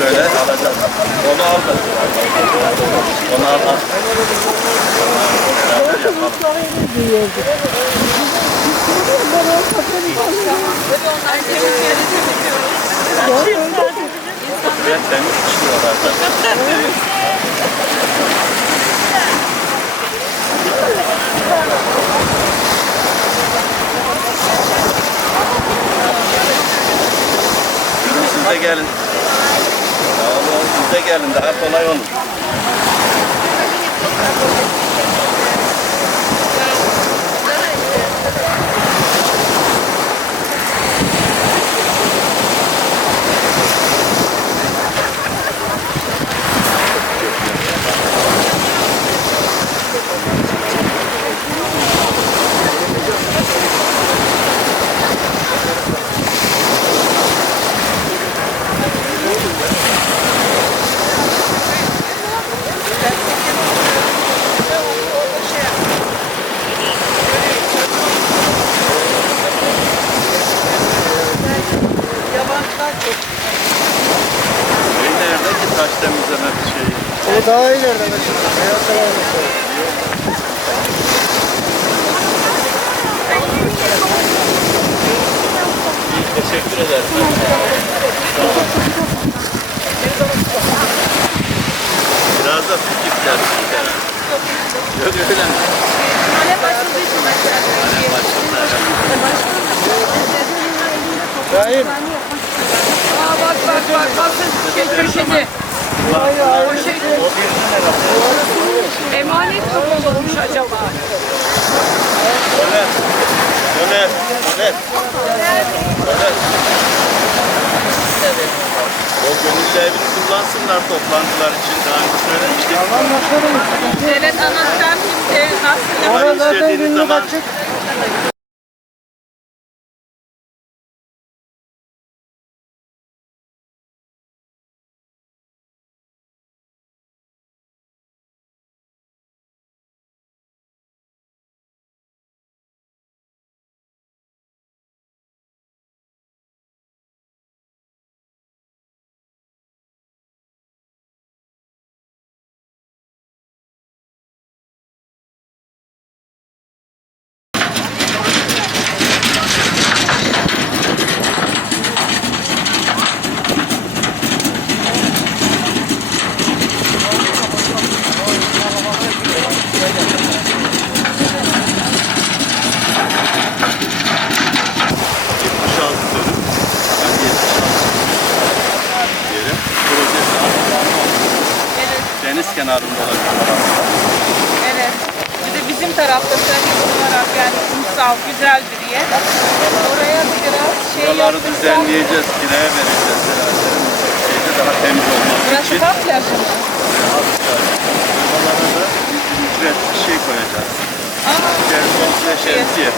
Böyle alacağız. Onu al da. Onu al al. Beraber yapalım. Evet temiz çıkıyorlar zaten. Siz de gelin. Allah, Siz de gelin daha kolay olur. Şey nerede ki taş temizleme bir şey? O daha ileride mesela. Beyaz Saray'ın Teşekkür ederim. Biraz da fikir dersi herhalde. Yok öyle mi? Hale başladığı için başladı. Hani başında. Şahin. Aa bak bak bak bakın şey köşede. Şey emanet mi olmuş acaba? Öner. Öner. Öner. Öner. O gönüllü evini kullansınlar toplantılar için. Daha önce söylemiştik. Tamam bakalım. Evet anahtar kimde? Nasıl? Ama zaten günlük açık. Deniz kenarında olacak. evet. Bir de bizim tarafta trafik olarak yani kumsal güzel bir yer. Oraya da biraz şey Buraları yaptırsak. düzenleyeceğiz, kiraya vereceğiz herhalde. Şeyde daha temiz olması Burası için. tam plajı mı? Buralara da bir ücret bir şey koyacağız. Aa, iyi. şemsiye.